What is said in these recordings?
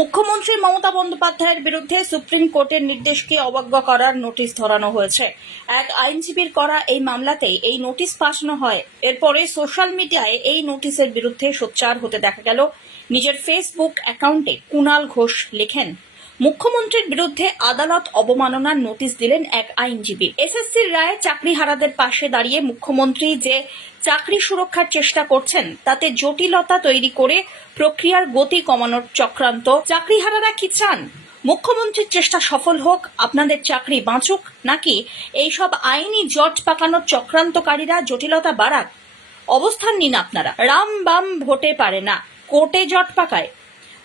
মুখ্যমন্ত্রী মমতা বন্দ্যোপাধ্যায়ের বিরুদ্ধে সুপ্রিম কোর্টের নির্দেশকে অবজ্ঞ করার নোটিশ ধরানো হয়েছে। এক আইনজীবীর করা এই মামলাতেই এই নোটিশ পাঠানো হয়। এরপরে সোশ্যাল মিডিয়ায় এই নোটিশের বিরুদ্ধে সোচ্চার হতে দেখা গেল। নিজের ফেসবুক অ্যাকাউন্টে কুণাল ঘোষ লেখেন মুখ্যমন্ত্রীর বিরুদ্ধে আদালত অবমাননার নোটিশ দিলেন এক আইনজীবী। এসএসসির রায়ে চাকরিহারাদের পাশে দাঁড়িয়ে মুখ্যমন্ত্রী যে চাকরি সুরক্ষার চেষ্টা করছেন, তাতে জটিলতা তৈরি করে প্রক্রিয়ার গতি কমানোর চক্রান্ত। চাকরিহারারা কি চান? মুখ্যমন্ত্রীর চেষ্টা সফল হোক, আপনাদের চাকরি বাঁচুক, নাকি এইসব আইনি জট পাকানোর চক্রান্তকারীরা জটিলতা বাড়াক? অবস্থান নিন আপনারা। রাম বাম ভোটে পারে না, কোর্টে জট পাকায়।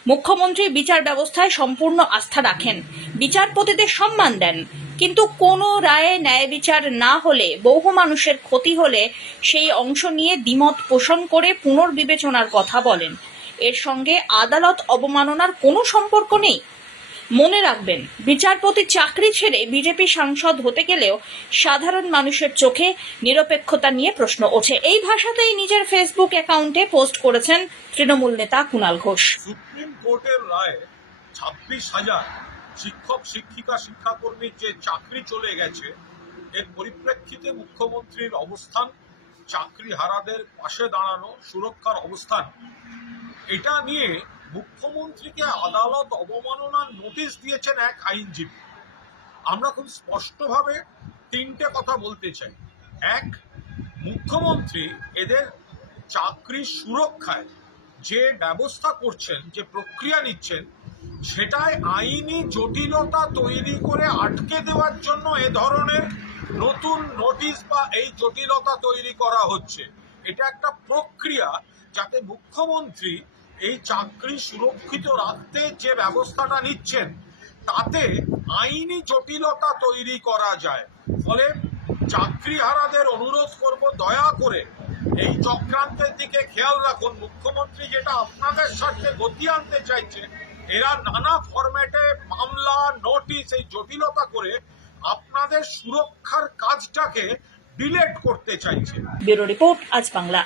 মুখ্যমন্ত্রী বিচার ব্যবস্থায় সম্পূর্ণ আস্থা রাখেন। বিচারপতিদের সম্মান দেন। কিন্তু কোনো রায়ে ন্যায় বিচার না হলে, বহু মানুষের ক্ষতি হলে সেই অংশ নিয়ে দ্বিমত পোষণ করে পুনর্বিবেচনার কথা বলেন। এর সঙ্গে আদালত অবমাননার কোনো সম্পর্ক নেই। মনে রাখবেন, বিচারপতি চাকরি ছেড়ে বিজেপি সাংসদ হতে গেলেও সাধারণ মানুষের চোখে নিরপেক্ষতা নিয়ে প্রশ্ন ওঠে। এই ভাষাতেই নিজের ফেসবুক অ্যাকাউন্টে পোস্ট করেছেন তৃণমূল নেতা কুণাল ঘোষ। সুপ্রিম কোর্টের রায়ে ছাব্বিশ হাজার শিক্ষক, শিক্ষিকা, শিক্ষাকর্মীর যে চাকরি চলে গেছে, এর পরিপ্রেক্ষিতে মুখ্যমন্ত্রীর অবস্থান চাকরি হারাদের পাশে দাঁড়ানো, সুরক্ষার অবস্থান এটা নিয়ে মুখ্যমন্ত্রীকে আদালত অবমাননার নোটিশ দিয়েছেন এক আইনজীবী। আমরা খুব স্পষ্টভাবে তিনটে কথা বলতে চাই। এক, মুখ্যমন্ত্রী এদের চাকরি সুরক্ষায় যে ব্যবস্থা করছেন, যে প্রক্রিয়া নিচ্ছেন, সেটায় আইনি জটিলতা তৈরি করে আটকে দেওয়ার জন্য এ ধরনের নতুন নোটিশ বা এই জটিলতা তৈরি করা হচ্ছে। এটা একটা প্রক্রিয়া যাতে মুখ্যমন্ত্রী এই চাকরি সুরক্ষিত রাখতে যে ব্যবস্থাটা নিচ্ছেন, তাতে আইনি জটিলতা তৈরি করা যায়। ফলে চাকরিহারাদের অনুরোধ করব দয়া করে এই চক্রান্তের দিকে খেয়াল রাখুন। মুখ্যমন্ত্রী যেটা আপনাদের স্বার্থে গতি আনতে চাইছে, এরা নানা ফরম্যাটে মামলা, নোটিশ, এই জটিলতা করে আপনাদের সুরক্ষার কাজটাকে ডিলেট করতে চাইছে। ব্যুরো রিপোর্ট, আজ বাংলা।